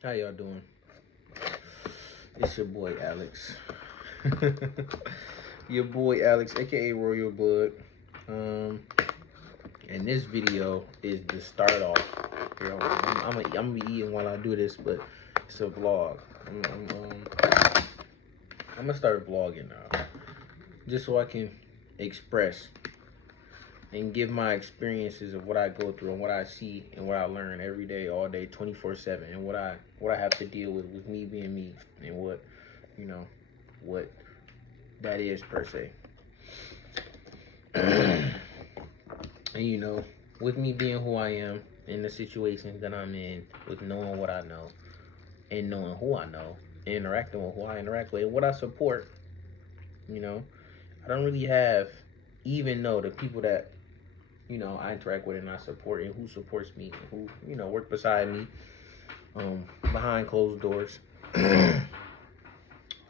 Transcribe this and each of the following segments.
How y'all doing? It's your boy Alex. Your boy Alex, aka Royal Blood. Um, and this video is the start off. I'm gonna be eating while I do this, but it's a vlog. I'm gonna start vlogging now, just so I can express and give my experiences of what I go through and what I see and what I learn every day, all day, 24/7, and what I have to deal with me being me, and what you know what that is per se. And with me being who I am in the situations that I'm in, with knowing what I know and knowing who I know, interacting with who I interact with, and what I support, you know, I don't really have, even though the people that I interact with and I support, and who supports me, and who work beside me, behind closed doors.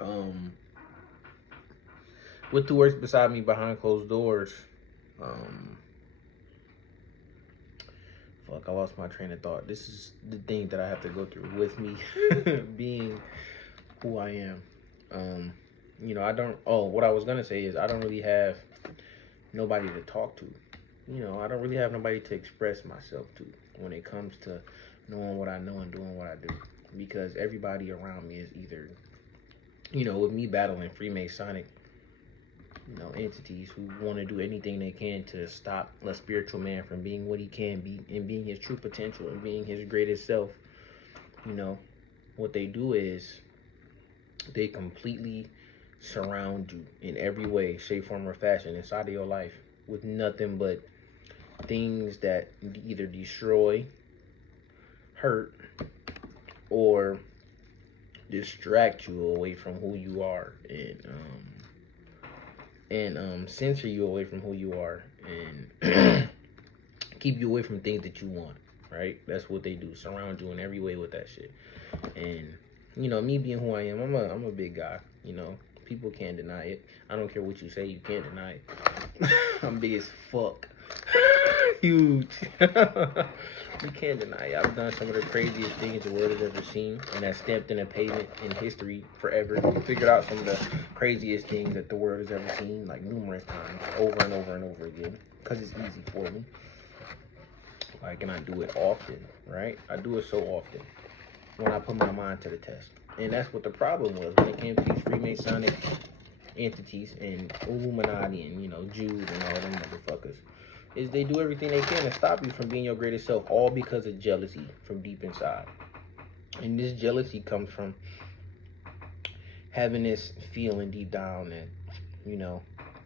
um, with the works beside me behind closed doors. Um, Fuck, I lost my train of thought. This is the thing that I have to go through with me being who I am. I don't. Oh, what I was gonna say is I don't really have nobody to talk to. I don't really have nobody to express myself to when it comes to knowing what I know and doing what I do. Because everybody around me is either, with me battling Freemasonic, entities who want to do anything they can to stop a spiritual man from being what he can be and being his true potential and being his greatest self. You know, what they do is they completely surround you in every way, shape, form, or fashion inside of your life with nothing but things that either destroy, hurt, or distract you away from who you are, and censor you away from who you are, and keep you away from things that you want. Right? That's what they do. Surround you in every way with that shit. And me being who I am, I'm a big guy. People can't deny it. I don't care what you say, you can't deny it. I'm big as fuck. Huge. You can't deny it. I've done some of the craziest things the world has ever seen, and that's stamped in a pavement in history forever. Figured out some of the craziest things that the world has ever seen, like numerous times, over and over and over again, because it's easy for me. Like, and I do it often, right? I do it so often when I put my mind to the test. And that's what the problem was when it came to these Freemasonic entities and Illuminati and, Jews and all them motherfuckers. Is they do everything they can to stop you from being your greatest self, all because of jealousy from deep inside. And this jealousy comes from having this feeling deep down that,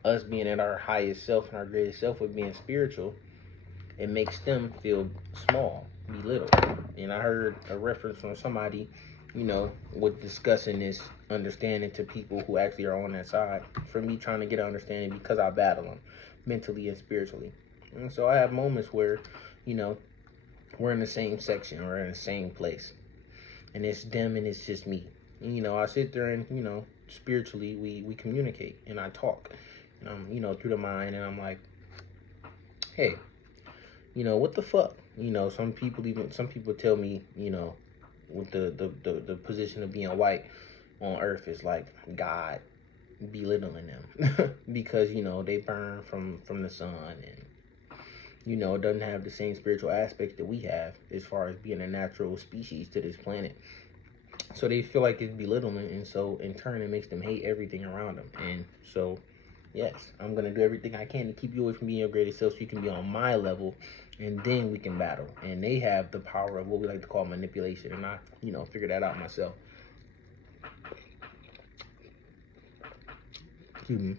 us being at our highest self and our greatest self with being spiritual, it makes them feel small, belittled. And I heard a reference from somebody, with discussing this understanding to people who actually are on that side. For me, trying to get an understanding because I battle them mentally and spiritually. And so I have moments where, we're in the same section or in the same place, and it's them and it's just me. And, I sit there and, spiritually we communicate and I talk, through the mind, and I'm like, hey, what the fuck? Some people tell me, with the position of being white on earth is like God belittling them because, they burn from the sun, and, it doesn't have the same spiritual aspects that we have as far as being a natural species to this planet. So they feel like it's belittling, and so in turn it makes them hate everything around them. And so yes, I'm gonna do everything I can to keep you away from being your greatest self so you can be on my level, and then we can battle. And they have the power of what we like to call manipulation, and I, figured that out myself. Excuse me.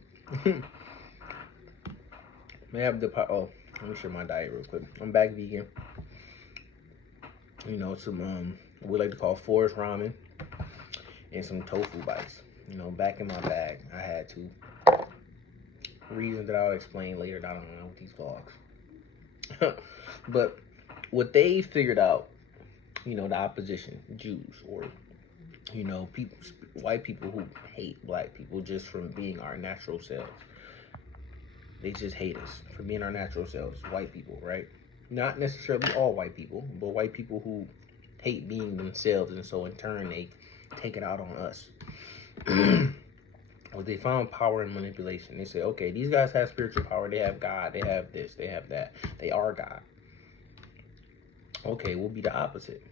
They have the power. Oh, let me share my diet real quick. I'm back vegan. Some what we like to call forest ramen and some tofu bites. Back in my bag. I had to. Reasons that I'll explain later down the line with these vlogs. But what they figured out, the opposition, Jews, or, people, white people who hate black people just from being our natural selves. They just hate us for being our natural selves, white people, right? Not necessarily all white people, but white people who hate being themselves, and so in turn they take it out on us. Well, they found power in manipulation. They say, okay, these guys have spiritual power. They have God. They have this. They have that. They are God. Okay, we'll be the opposite.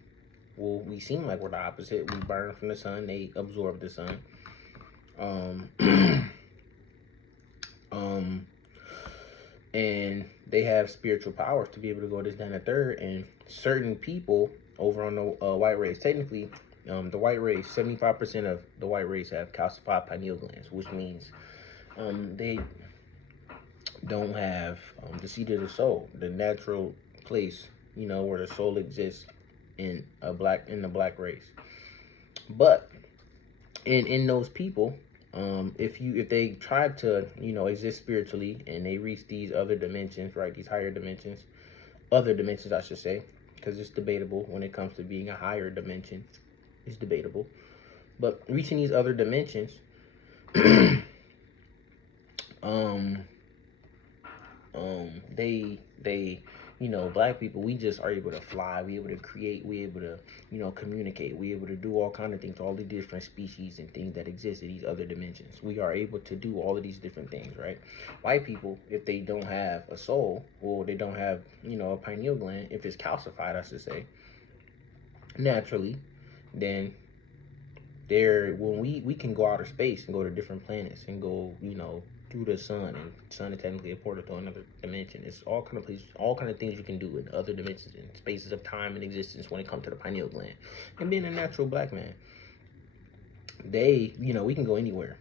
Well, we seem like we're the opposite. We burn from the sun. They absorb the sun. And they have spiritual powers to be able to go this, that, and the third. And certain people over on the white race, technically, the white race, 75% of the white race have calcified pineal glands, which means they don't have the seat of the soul, the natural place, you know, where the soul exists in the black race. But in those people, if they try to, you know, exist spiritually and they reach these other dimensions, right, these higher dimensions, other dimensions I should say, because it's debatable when it comes to being a higher dimension. It's debatable. But reaching these other dimensions, they you know, black people, we just are able to fly, we able to create, we able to, you know, communicate, we able to do all kind of things, all the different species and things that exist in these other dimensions. We are able to do all of these different things, right? White people, if they don't have a soul, or they don't have, you know, a pineal gland, if it's calcified, I should say, naturally, then when we can go outer space and go to different planets and go, you know, through the sun, and sun is technically a portal to another dimension. It's all kind of places, all kind of things you can do in other dimensions and spaces of time and existence when it comes to the pineal gland. And being a natural black man, they, you know, we can go anywhere.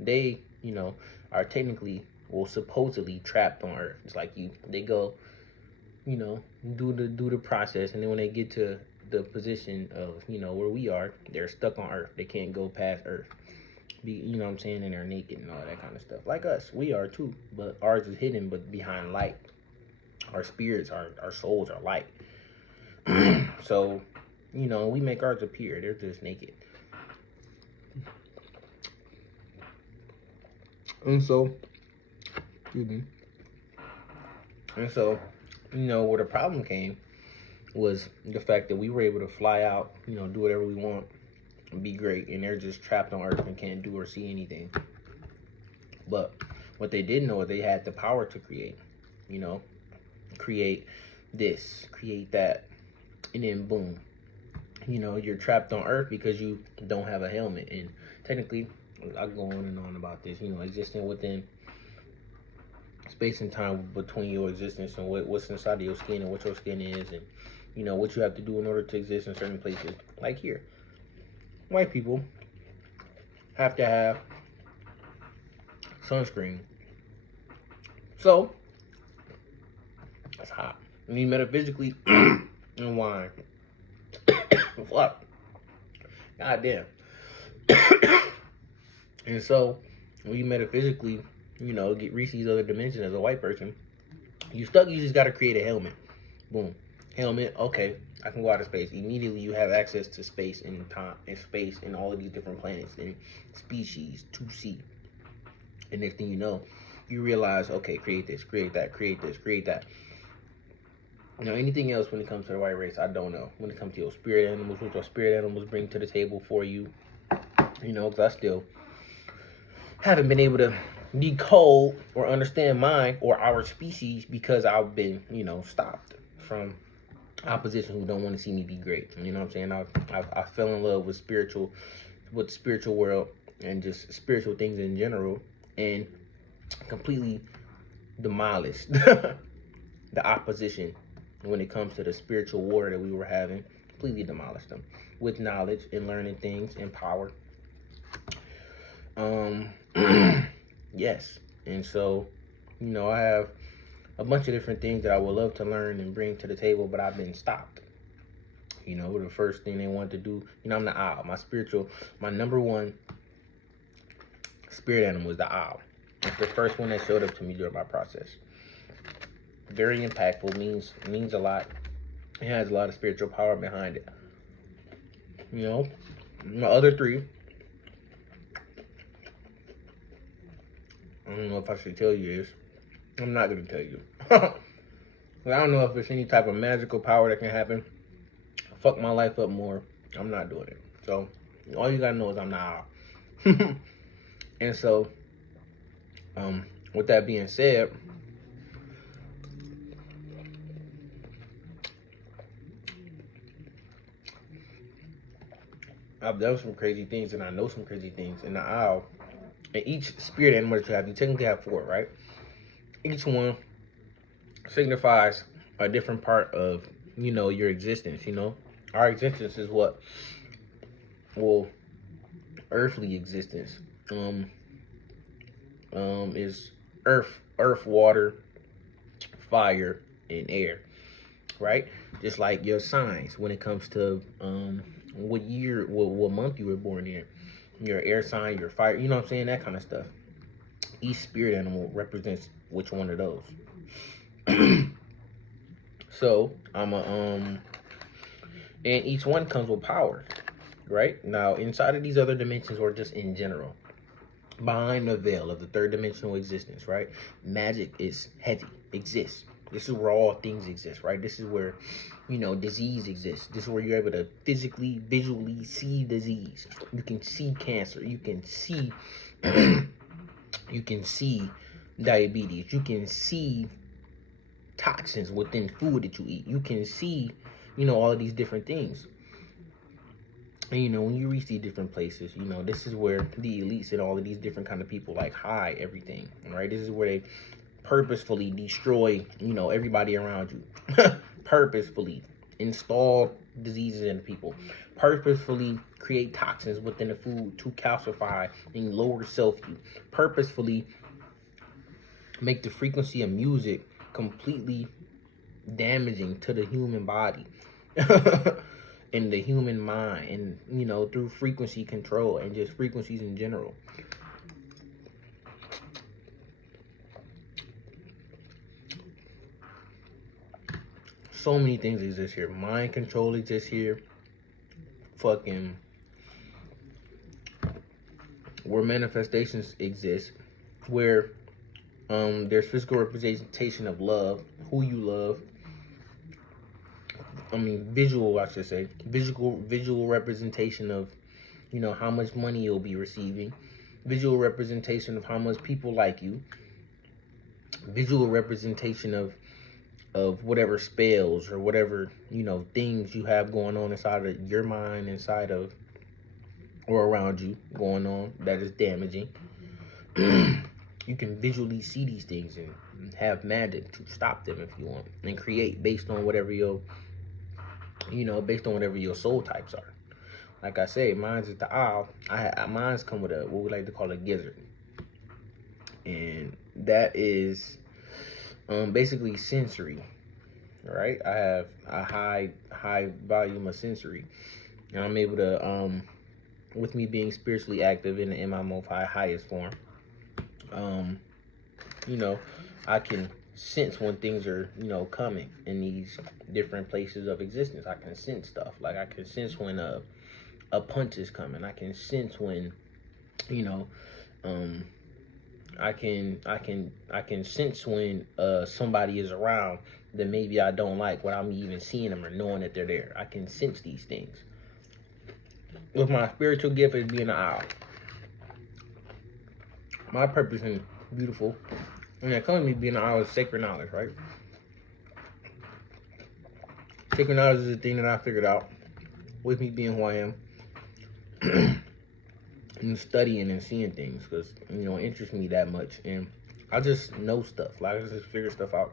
They, you know, are technically, well, supposedly trapped on Earth. It's like they go, you know, do the process, and then when they get to the position of, you know, where we are, they're stuck on Earth. They can't go past Earth. You know what I'm saying? And they're naked and all that kind of stuff. Like us, we are too, but ours is hidden, but behind light. Our spirits, our souls are light. So, you know, we make ours appear. They're just naked. And so, excuse me. And so, you know, where the problem came was the fact that we were able to fly out, you know, do whatever we want, and be great, and they're just trapped on Earth and can't do or see anything. But what they didn't know is they had the power to create, you know, create this, create that, and then boom, you know, you're trapped on Earth because you don't have a helmet. And technically, I'll go on and on about this, you know, existing within space and time between your existence and what's inside of your skin and what your skin is, and, you know, what you have to do in order to exist in certain places. Like here, white people have to have sunscreen. So, it's hot. I mean, metaphysically, and why? What? God damn. And so, when you metaphysically, you know, reach these other dimensions as a white person, you just got to create a helmet. Boom. Helmet, okay, I can go out of space. Immediately you have access to space and time and space and all of these different planets and species to see. And next thing you know, you realize, okay, create this, create that, create this, create that. You know, anything else when it comes to the white race, I don't know. When it comes to your spirit animals, what your spirit animals bring to the table for you, you know, because I still haven't been able to decode or understand mine or our species because I've been, you know, stopped from opposition who don't want to see me be great. You know what I'm saying? I fell in love with the spiritual world and just spiritual things in general, and completely demolished the opposition when it comes to the spiritual war that we were having. Completely demolished them with knowledge and learning things and power. Yes. And so, you know, I have a bunch of different things that I would love to learn and bring to the table, but I've been stopped. You know, the first thing they want to do, you know, I'm the owl. My number one spirit animal is the owl. It's the first one that showed up to me during my process. Very impactful, means a lot. It has a lot of spiritual power behind it. You know, my other three, I don't know if I should tell you this. I'm not going to tell you. I don't know if there's any type of magical power that can happen. fuck my life up more, I'm not doing it. So all you gotta know is I'm not. And so, with that being said, I've done some crazy things and I know some crazy things. And the owl, and each spirit animal that you technically have four, right? Each one signifies a different part of, your existence, Our existence is what? Well, earthly existence. Is earth, water, fire, and air, right? Just like your signs when it comes to what year, what month you were born in, your air sign, your fire, you know what I'm saying, that kind of stuff. Each spirit animal represents which one of those. So I'm a and each one comes with power, right? Now inside of these other dimensions, or just in general, behind the veil of the third dimensional existence, right? Magic is heavy, exists. This is where all things exist, right? This is where, disease exists. This is where you're able to physically, visually see disease. You can see cancer. You can see, you can see diabetes. You can see toxins within food that you eat. You can see, all of these different things. And when you reach these different places, this is where the elites and all of these different kind of people like hide everything, right? This is where they purposefully destroy, everybody around you. Purposefully install diseases in people. Purposefully create toxins within the food to calcify and lower self-view. Purposefully make the frequency of music completely damaging to the human body. In the human mind, and through frequency control and just frequencies in general. So many things exist here. Mind control exists here. Fucking where manifestations exist, where there's physical representation of love, who you love. Visual, I should say. Visual representation of, how much money you'll be receiving. Visual representation of how much people like you. Visual representation of whatever spells or whatever, things you have going on inside of your mind, inside of or around you going on that is damaging. You can visually see these things and have magic to stop them if you want, and create based on whatever your soul types are. Like I say, mine's is the owl. Mine's come with what we like to call a gizzard, and that is basically sensory. Right, I have a high volume of sensory, and I'm able to with me being spiritually active in my most highest form, I can sense when things are, coming in these different places of existence. I can sense stuff. Like I can sense when a punch is coming. I can sense when, I can sense when somebody is around that maybe I don't like without me even seeing them or knowing that they're there. I can sense these things. With my spiritual gift as being an owl, my purpose is beautiful. And that comes to me being an owl is sacred knowledge, right? Sacred knowledge is the thing that I figured out with me being who I am. And studying and seeing things, because it interests me that much, and I just know stuff. Like I just figure stuff out.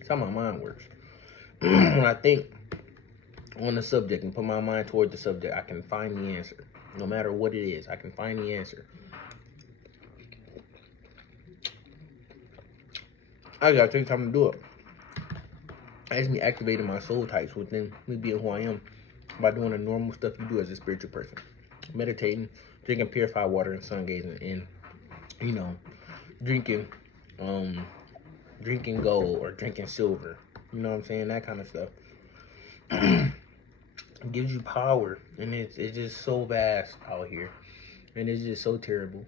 It's how my mind works. When I think on the subject and put my mind toward the subject, I can find the answer. No matter what it is, I can find the answer. I gotta take time to do it. That's me activating my soul types within me being who I am by doing the normal stuff you do as a spiritual person. Meditating, drinking purified water, and sun gazing, and drinking gold or drinking silver. You know what I'm saying? That kind of stuff. It gives you power, and it's just so vast out here, and it's just so terrible.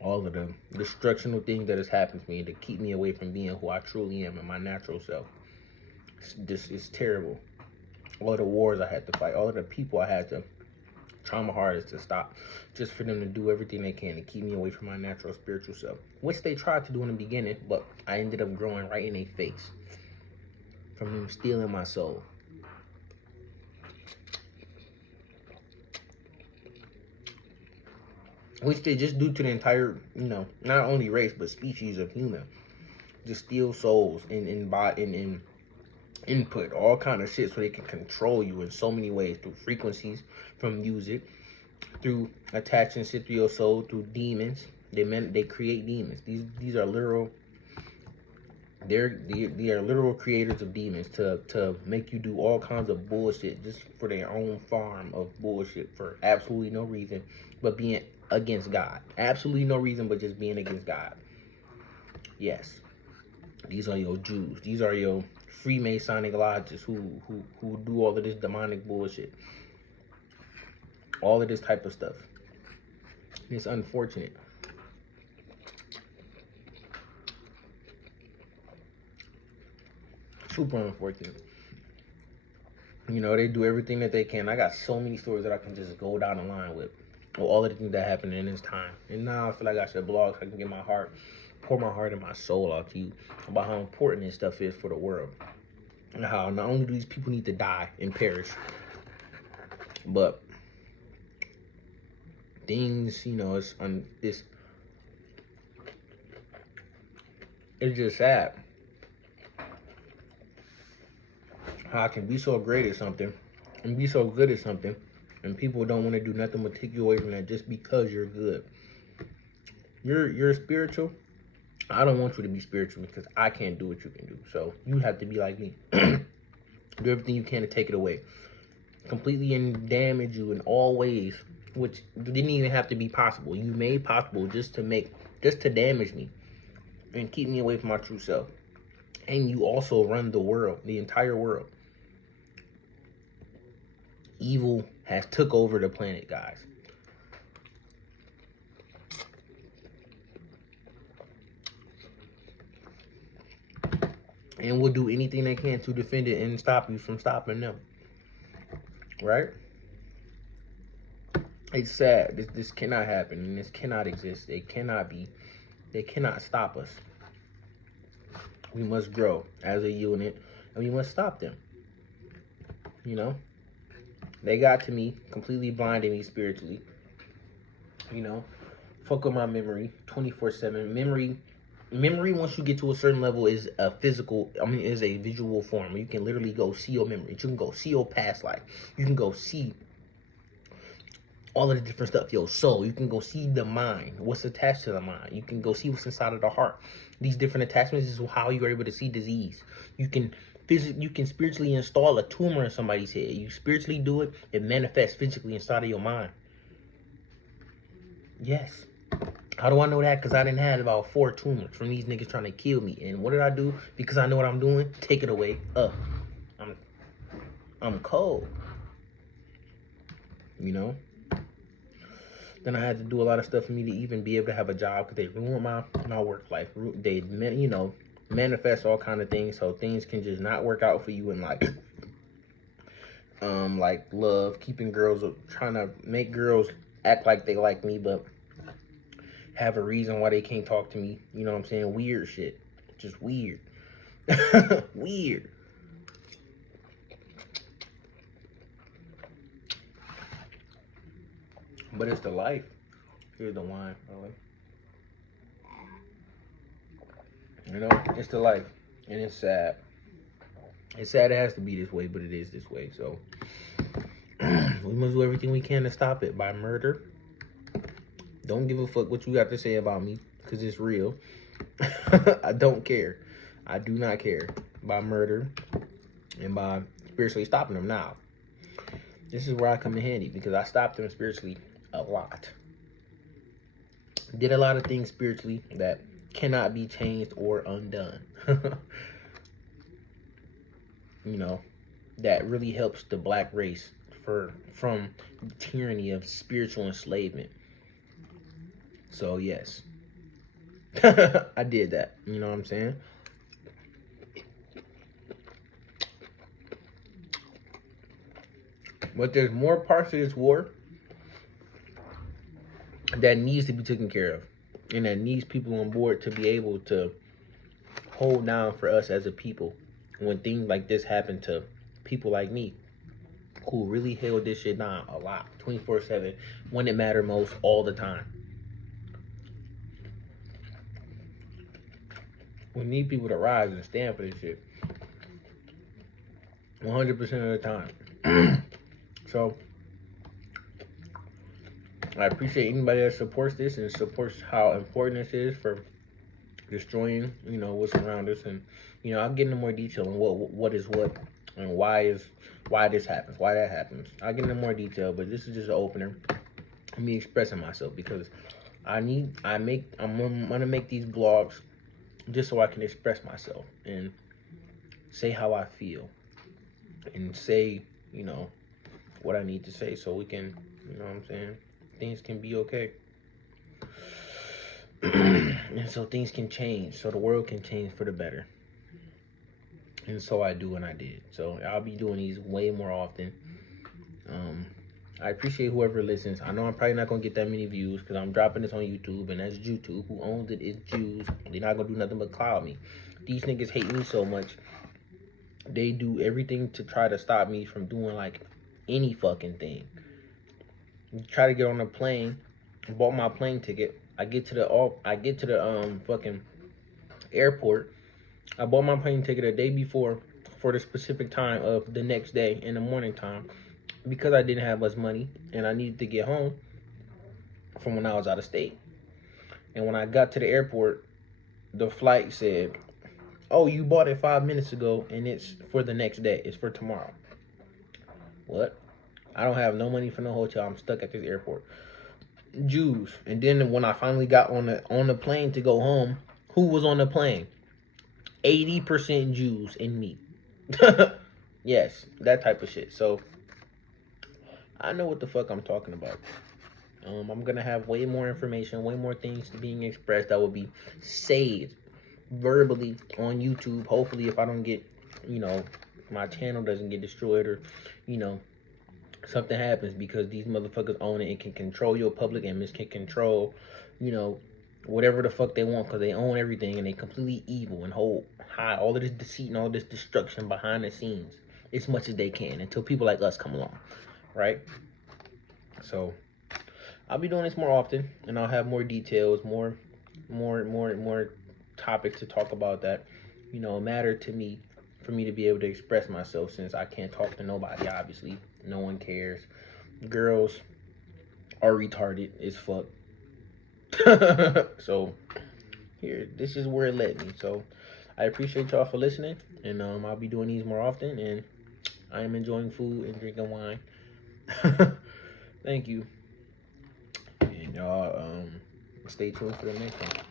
All of the destructional things that has happened to me to keep me away from being who I truly am and my natural self. It's terrible. all of the wars I had to fight, all of the people I had to try my hardest to stop, just for them to do everything they can to keep me away from my natural spiritual self, which they tried to do in the beginning, but I ended up growing right in their face from them stealing my soul. Which they just do to the entire, not only race, but species of human. Just steal souls and input all kind of shit so they can control you in so many ways, through frequencies from music, through attaching shit to your soul, through demons. They create demons. These are literal. They are literal creators of demons to make you do all kinds of bullshit just for their own farm of bullshit for absolutely no reason, but being against God. Absolutely no reason, but just being against God. Yes, these are your Jews. These are your Freemasonic lodges who do all of this demonic bullshit, all of this type of stuff. It's unfortunate. Super unfortunate. They do everything that they can. I got so many stories that I can just go down the line with all of the things that happened in this time. And now I feel like I should blog so I can pour my heart and my soul out to you about how important this stuff is for the world. And how not only do these people need to die and perish, but things, it's just sad how I can be so great at something and be so good at something, and people don't want to do nothing but take you away from that just because you're good. You're spiritual. I don't want you to be spiritual because I can't do what you can do. So you have to be like me. Do everything you can to take it away. Completely and damage you in all ways, which didn't even have to be possible. You made possible just to damage me and keep me away from my true self. And you also run the world, the entire world. Evil has took over the planet, guys. And will do anything they can to defend it and stop you from stopping them. Right? It's sad. This cannot happen, and this cannot exist. They cannot stop us. We must grow as a unit, and we must stop them. They got to me, completely blinding me spiritually. Fuck with my memory 24/7. Memory, once you get to a certain level, is a visual form. You can literally go see your memory. You can go see your past life. You can go see all of the different stuff, your soul. You can go see the mind, what's attached to the mind. You can go see what's inside of the heart. These different attachments is how you're able to see disease. You can spiritually install a tumor in somebody's head. You spiritually do it, it manifests physically inside of your mind. Yes. How do I know that? Because I didn't have about 4 tumors from these niggas trying to kill me. And what did I do? Because I know what I'm doing. Take it away. I'm cold. Then I had to do a lot of stuff for me to even be able to have a job, because they ruined my work life. They manifest all kind of things, so things can just not work out for you in life. Like love, keeping girls, trying to make girls act like they like me, but have a reason why they can't talk to me. You know what I'm saying? Weird shit. Just weird. Weird. But it's the life. Here's the wine, really. It's the life. And it's sad. It's sad it has to be this way, but it is this way. So we must do everything we can to stop it by murder. Don't give a fuck what you got to say about me, because it's real. I don't care. I do not care. By murder and by spiritually stopping them. Now, this is where I come in handy, because I stopped them spiritually a lot. Did a lot of things spiritually that cannot be changed or undone. That really helps the black race from tyranny of spiritual enslavement. So yes, I did that. You know what I'm saying? But there's more parts of this war that needs to be taken care of, and that needs people on board to be able to hold down for us as a people when things like this happen to people like me, who really held this shit down a lot, 24/7, when it mattered most, all the time. We need people to rise and stand for this shit 100% of the time. So I appreciate anybody that supports this and supports how important this is for destroying, what's around us. And, I'll get into more detail on what is what and why this happens, why that happens. I'll get into more detail, but this is just an opener. Me expressing myself, because I'm gonna make these vlogs just so I can express myself and say how I feel and say, what I need to say, so we can, what I'm saying, things can be okay. And so things can change, so the world can change for the better. And so I do, and I did. So I'll be doing these way more often. I appreciate whoever listens. I know I'm probably not gonna get that many views because I'm dropping this on YouTube, and that's YouTube. Who owns it is Jews. They're not gonna do nothing but cloud me. These niggas hate me so much. They do everything to try to stop me from doing like any fucking thing. Try to get on a plane. Bought my plane ticket. I get to the fucking airport. I bought my plane ticket a day before for the specific time of the next day in the morning time, because I didn't have much money and I needed to get home from when I was out of state. And when I got to the airport, the flight said, "Oh, you bought it 5 minutes ago and it's for the next day. It's for tomorrow." What? I don't have no money for no hotel. I'm stuck at this airport. Jews. And then when I finally got on the plane to go home, who was on the plane? 80% Jews and me. Yes, that type of shit. So I know what the fuck I'm talking about. I'm gonna have way more information, way more things being expressed that will be saved verbally on YouTube. Hopefully, if I don't get, my channel doesn't get destroyed, or, something happens, because these motherfuckers own it and can control your public image, can control, whatever the fuck they want, because they own everything, and they completely evil and hide all of this deceit and all this destruction behind the scenes as much as they can, until people like us come along, right? So I'll be doing this more often, and I'll have more details, more topics to talk about that, matter to me, for me to be able to express myself, since I can't talk to nobody, obviously. No one cares. Girls are retarded as fuck. So here, this is where it led me. So I appreciate y'all for listening, and I'll be doing these more often, and I am enjoying food and drinking wine. Thank you. And y'all stay tuned for the next one.